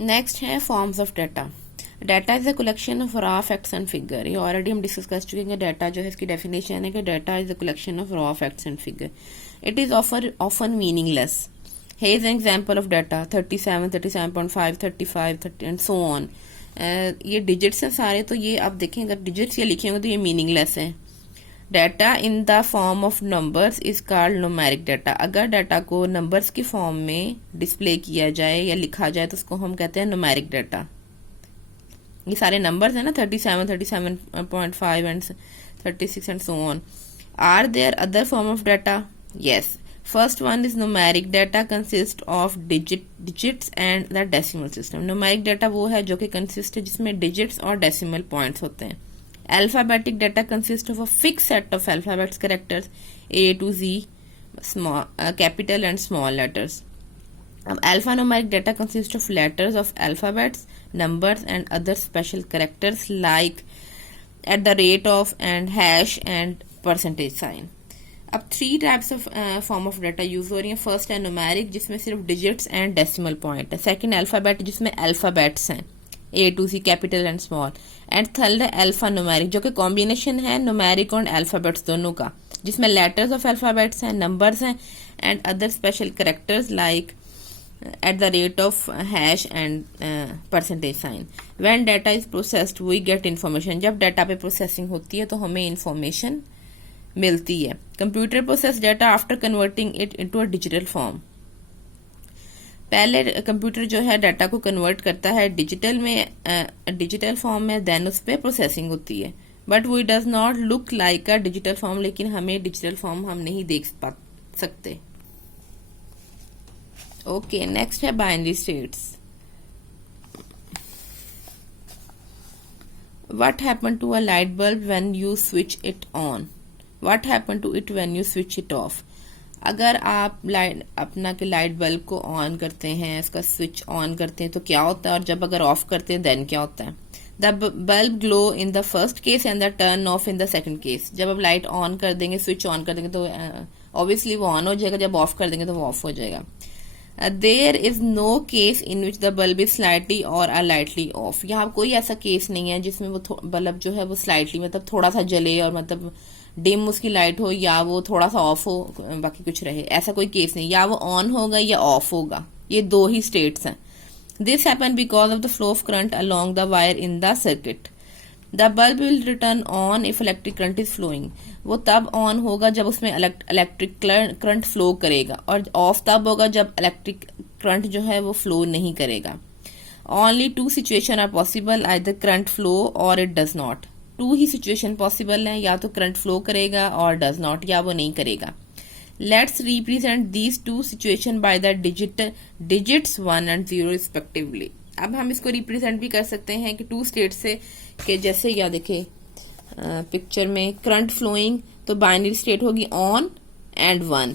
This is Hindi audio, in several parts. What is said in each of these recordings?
नेक्स्ट है forms of data. Data is a collection of raw facts and figure. ये ऑलरेडी हम डिस्कस कर चुके हैं। डाटा जो है इसकी डेफिनेशन है कि data is a collection of raw facts and figure. It is often meaningless. Here is an example of data 37, 37.5, 35, 30 and so on. ये डिजिट्स हैं सारे, तो ये आप देखें अगर डिजिट्स ये लिखे होंगे तो ये मीनिंगलेस है। Data in the form of numbers is called numeric data. अगर डाटा को नंबर्स की फॉर्म में डिस्प्ले किया जाए या लिखा जाए तो उसको हम कहते हैं न्यूमेरिक डाटा। ये सारे नंबर्स हैं ना 37, 37.5 and 36 and so on. Are there other form of data? Yes. First one is numeric data consist of digits and the decimal system. Numeric data वो है जो कि consist है जिसमें digits और decimal points होते हैं. Alphabetic data consist of a fixed set of alphabets characters A to Z, small, capital and small letters. Alphanumeric data consists of letters of alphabets, numbers and other special characters like at the rate of and hash and percentage sign. अब 3 types of form of data use हो रही है। फर्स्ट है न्यूमेरिक जिसमें सिर्फ डिजिट्स एंड डेसिमल पॉइंट है। सेकंड अल्फाबेट जिसमें अल्फाबेट्स हैं A to Z, capital and small. And third है अल्फा न्यूमेरिक जो कि कॉम्बिनेशन है न्यूमेरिक और अल्फाबेट्स दोनों का, जिसमें लेटर्स ऑफ अल्फाबेट्स हैं, नंबर्स हैं and other special characters like at the rate of hash and percentage sign. When data is processed we get information. जब डाटा पे प्रोसेसिंग होती है तो हमें इंफॉर्मेशन मिलती है। Computer process data after converting it into a digital form. पहले कंप्यूटर जो है डाटा को कन्वर्ट करता है डिजिटल फॉर्म में, देन उस पर प्रोसेसिंग होती है। बट वो does not look like a digital form, लेकिन हमें डिजिटल फॉर्म हम नहीं देख सकते। ओके, नेक्स्ट है binary states. What happen to a light bulb when you switch it on? What happened to it when you switch it off? अगर आप लाइट बल्ब को ऑन करते हैं, इसका स्विच ऑन करते हैं तो क्या होता है, और जब अगर ऑफ करते हैं देन क्या होता है? The bulb glow in the first case and the turn off in the second case. जब आप लाइट ऑन कर देंगे, स्विच ऑन कर देंगे तो ऑब्वियसली वो ऑन हो जाएगा, जब ऑफ कर देंगे तो वो ऑफ हो जाएगा। There is no case in which the bulb is slightly और अ लाइटली ऑफ। यहाँ कोई ऐसा केस नहीं है जिसमें वो बल्ब जो है वो स्लाइटली मतलब थोड़ा सा जले और मतलब डिम उसकी लाइट हो, या वो थोड़ा सा ऑफ हो बाकी कुछ रहे, ऐसा कोई केस नहीं। या वो ऑन होगा या ऑफ होगा, ये दो ही स्टेट्स हैं। This happen because of the flow of current along the wire in the circuit. The bulb will return on if electric current is flowing. वो तब ऑन होगा जब उसमें इलेक्ट्रिक करंट फ्लो करेगा, और ऑफ तब होगा जब इलेक्ट्रिक करंट जो है वो फ्लो नहीं करेगा। Only 2 situation are possible, either current flow or it does not. 2 ही सिचुएशन पॉसिबल है, या तो करंट फ्लो करेगा और डज नॉट, या वो नहीं करेगा। Let's represent these 2 situation by the digits 1 and 0 respectively. अब हम इसको रिप्रेजेंट भी कर सकते हैं कि 2 स्टेट से, कि जैसे या देखे पिक्चर में करंट फ्लोइंग तो बाइनरी स्टेट होगी ऑन एंड 1।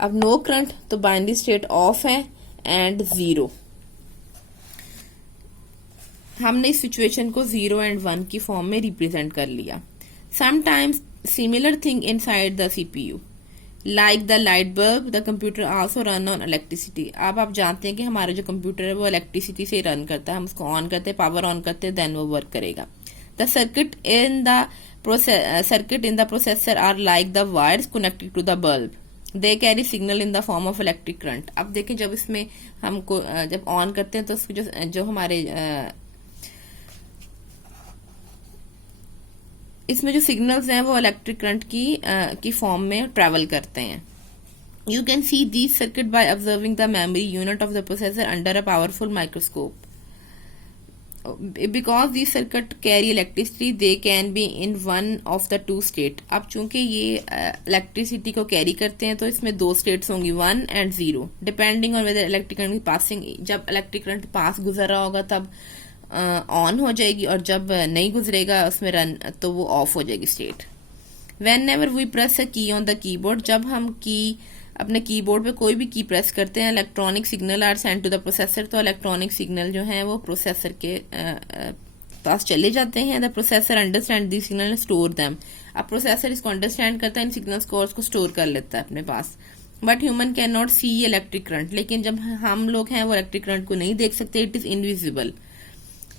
अब नो करंट तो बाइनरी स्टेट ऑफ है एंड 0। हमने इस सिचुएशन को 0 and 1 की फॉर्म में रिप्रेजेंट कर लिया। Sometimes similar thing inside the CPU like the light bulb, the computer also run on electricity. अब आप जानते हैं कि हमारा जो कंप्यूटर है वो इलेक्ट्रिसिटी से रन करता है। हम उसको ऑन करते हैं, पावर ऑन करते हैं, देन वो वर्क करेगा। The circuit in the processor are like the wires connected to the bulb, they carry signal in the form of electric current. अब देखिए जब इसमें हमको जब ऑन करते हैं तो उसके जो हमारे इसमें जो सिग्नल्स हैं वो इलेक्ट्रिक करंट की फॉर्म में ट्रेवल करते हैं। You can see this circuit by observing the memory unit of the processor under a powerful microscope. Because this circuit carry electricity they can be in one of the 2 state. अब चूंकि ये इलेक्ट्रिसिटी को कैरी करते हैं तो इसमें 2 स्टेट्स होंगी 1 and 0 depending on whether electric current passing. जब इलेक्ट्रिक करंट पास गुजर रहा होगा तब ऑन हो जाएगी, और जब नहीं गुजरेगा उसमें रन तो वो ऑफ हो जाएगी state. Whenever we press a key on the keyboard, जब हम अपने कीबोर्ड पे कोई भी की प्रेस करते हैं, electronic signal are send to the processor, तो इलेक्ट्रॉनिक सिग्नल जो है वो प्रोसेसर के पास चले जाते हैं। The processor understand the signal store them. अब प्रोसेसर इसको अंडरस्टैंड करता है इन सिग्नल्स को और उसको स्टोर कर लेता है अपने पास। But human can not see electric current, लेकिन जब हम लोग हैं वो इलेक्ट्रिक करंट को नहीं देख सकते, it is invisible.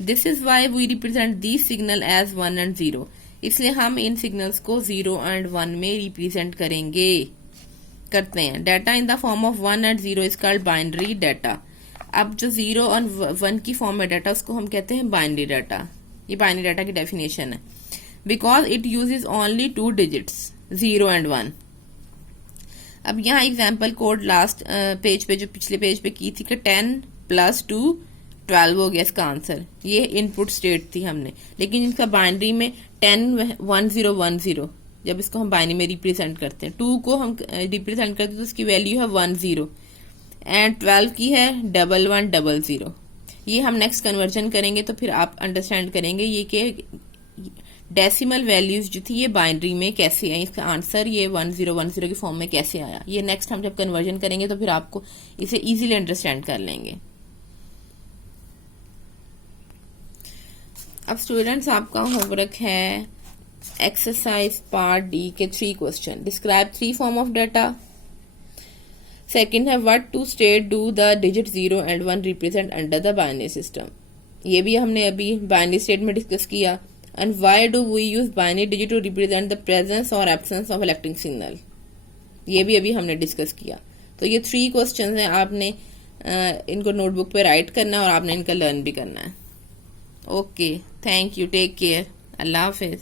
This is why we represent this signal as 1 and 0, इसलिए हम इन सिग्नल्स को 0 एंड 1 में रिप्रेजेंट करते हैं। Data in the form of 1 and 0 is called binary data. अब जो 0 और 1 की फॉर्म में डाटा उसको हम कहते हैं बाइनरी डाटा। ये बाइनरी डाटा की डेफिनेशन है, because it uses only 2 digits 0 and 1। अब यहाँ एग्जाम्पल कोड लास्ट पेज पे जो पिछले पेज पे की थी कि 10 + 2 12 हो गया इसका आंसर। ये इनपुट स्टेट थी हमने, लेकिन इसका बाइनरी में 10 1 0 1 0, जब इसको हम बाइनरी में रिप्रेजेंट करते हैं, 2 को हम रिप्रेजेंट करते हैं तो उसकी वैल्यू है 1 0 एंड 12 की है 1 1 0 0। ये हम नेक्स्ट कन्वर्जन करेंगे तो फिर आप अंडरस्टैंड करेंगे ये कि डेसिमल वैल्यूज जो थी ये बाइनरी में कैसे आई, इसका आंसर ये 1 0 1 0 की फॉर्म में कैसे आया। ये नेक्स्ट हम जब कन्वर्जन करेंगे तो फिर आपको इसे इजीली अंडरस्टैंड कर लेंगे। अब स्टूडेंट्स आपका होमवर्क है एक्सरसाइज पार्ट डी के 3 question. Describe 3 form of data. Second है what two state do the digit 0 and 1 represent under the binary system. ये भी हमने अभी बाइनरी स्टेट में डिस्कस किया। And why do we use binary digit to represent the presence or absence of electric signal. ये भी अभी हमने डिस्कस किया। तो ये 3 क्वेश्चन हैं, आपने इनको नोटबुक पे राइट करना है और आपने इनका लर्न भी करना है। Okay, thank you, take care, अल्लाह हाफिज।